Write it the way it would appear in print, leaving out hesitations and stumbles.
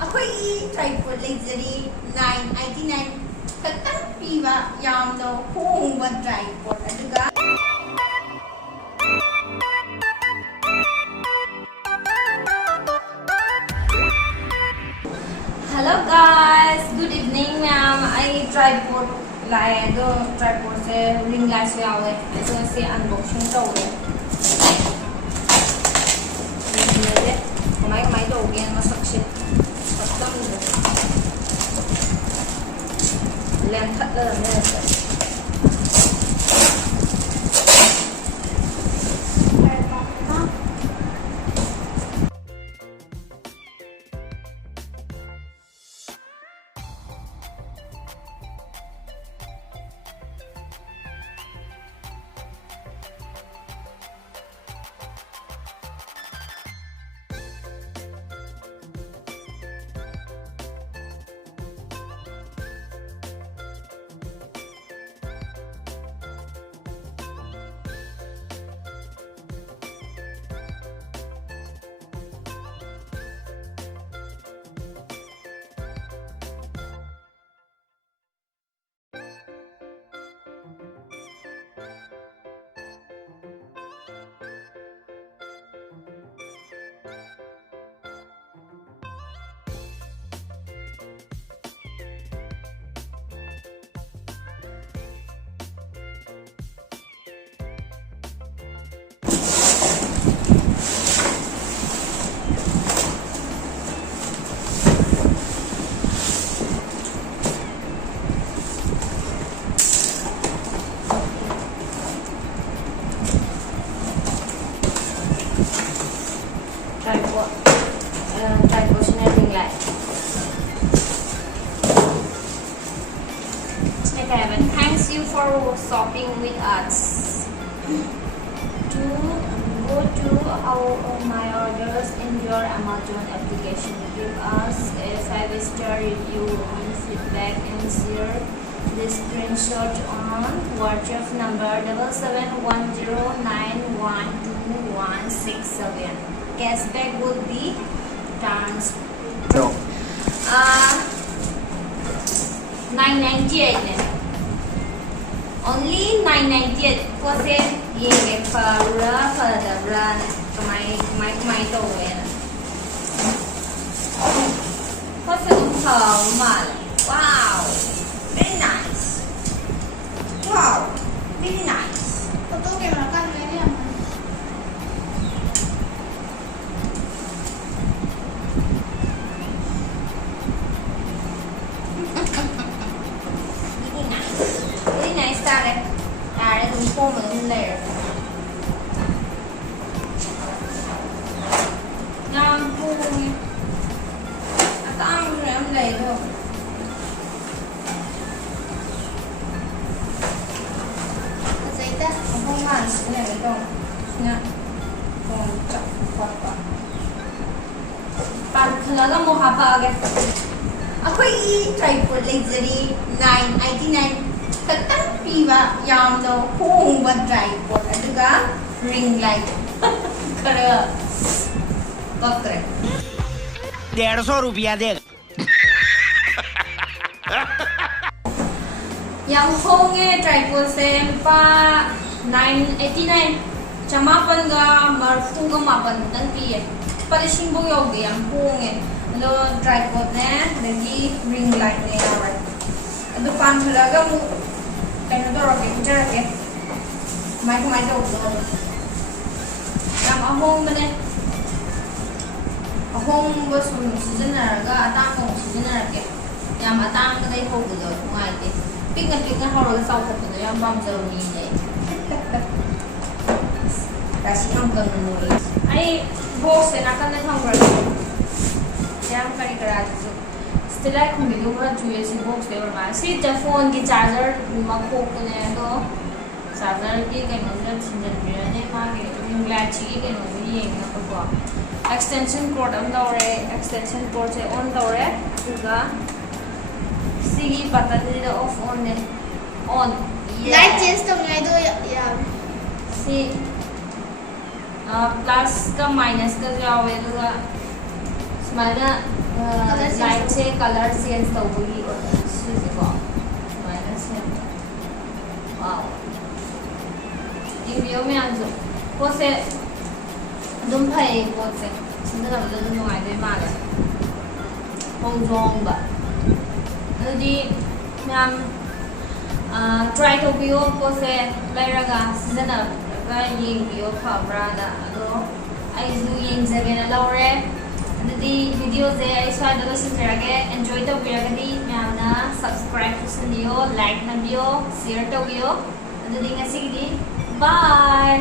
ꯑꯩꯈꯣꯏꯒꯤ tripod ꯂꯩꯖꯔꯤ 999 ꯈꯛꯇꯪ ꯄꯤꯕ ꯌꯥꯝꯅ ꯍꯣꯡꯕ tripod ꯑꯗꯨꯒ Hello guys, good evening ma'am. I tripod लाए दो tripod से ring light से आवे ऐसे ऐसे unboxing तोड़े ये कमाई तो हो गया मस्त से खत्म लेंथ लगा मेरे tripod ring light. Okay, Kevin, thanks you for shopping with us. To go to my orders in your Amazon application. Give us a 5-star review and feedback and share the screenshot on WhatsApp number 7710912167. Cashback will be transferred. 998 only 998 kasi ye para brand kamay to yan kasi mal wow very nice wow very nice Foto que me acaban de enviar. very nice tare dum po mo dum layer nam po at ang layer Aceite. Ako mas na ito na kung chakot pa pagkalaga mo haba agad ako'y tripod luxury 999 khaktan piba yamno hongba tripod aduga ring light kara bakre 150 रुपया देगा yang honge tripod se pa 989 chamapan ga marfu ga mapan tan piye parising bo yog yang honge lo tripod ne lagi ring light ne yawa adu pan thalaga mu kano do roke kujarake mai do yang ahong mane ahong bo sum sijanaraga atang mo sijanarake yang atang ga dai ho do ngai te Pika horo sa ko to yang bam zo ni ne kasi ang kan mo ai box na kan na thang rar yang kari kara ju stila ko mi do ra ju si box de ma si ta phone ki charger ma ko ko ne do charger ki ke no na chinjan mi ne ma ke ring light chi ke no ni na ko extension cord am da re extension cord se on da re ga Sigi button dito off on ne on Light change to ngay do yeah. Si plus ka minus ka jawe duga ꯁꯨꯃꯥꯏꯅ ꯂꯥꯏꯠꯁꯦ colour change ꯇꯧꯕꯒꯤ ꯁꯤꯁꯦꯀꯣ ꯁꯨꯃꯥꯏꯅ ꯁꯦꯝꯕ ꯋꯥꯎ ꯌꯦꯡꯕꯤꯌꯣ ꯃꯌꯥꯝꯁꯨ ꯄꯣꯠꯁꯦ ꯑꯗꯨꯝ ꯐꯩ ꯄꯣꯠꯁꯦ ꯁꯤꯖꯤꯟꯅꯕꯗ ꯑꯗꯨꯝ ꯅꯨꯡꯉꯥꯏꯗꯣꯏ ꯃꯥꯜꯂꯦ ꯍꯣꯡꯁꯨ ꯍꯣꯡꯕ ꯑꯗꯨꯗꯤ ꯃꯌꯥꯝ ꯇ꯭ꯔꯥꯏ ꯇꯧꯕꯤꯌꯣ ꯄꯣꯠꯁꯦ ꯂꯩꯔꯒ ꯁꯤꯖꯤꯟꯅꯔꯒ ꯌꯦꯡꯕꯤꯌꯣ ꯐꯕ꯭ꯔꯥꯅ ꯑꯗꯣ ꯑꯩꯁꯨ ꯌꯦꯡꯖꯒꯦꯅ ꯂꯧꯔꯦ ꯑꯗꯨꯗꯤ ꯚꯤꯗꯤꯑꯣꯁꯦ ꯑꯩ ꯁ꯭ꯋꯥꯏꯗ ꯂꯣꯏꯁꯤꯟꯖꯔꯒꯦ ꯑꯦꯟꯖꯣꯏ ꯇꯧꯕꯤꯔꯒꯗꯤ ꯃꯌꯥꯝꯅ ꯁꯕꯁꯀ꯭ꯔꯥꯏꯕ ꯇꯧꯁꯟꯕꯤꯌꯣ ꯂꯥꯏꯛ ꯅꯝꯕꯤꯌꯣ ꯁꯤꯌꯔ ꯇꯧꯕꯤꯌꯣ ꯑꯗꯨꯗꯤ ꯉꯁꯤꯒꯤꯗꯤ ꯕꯥꯏ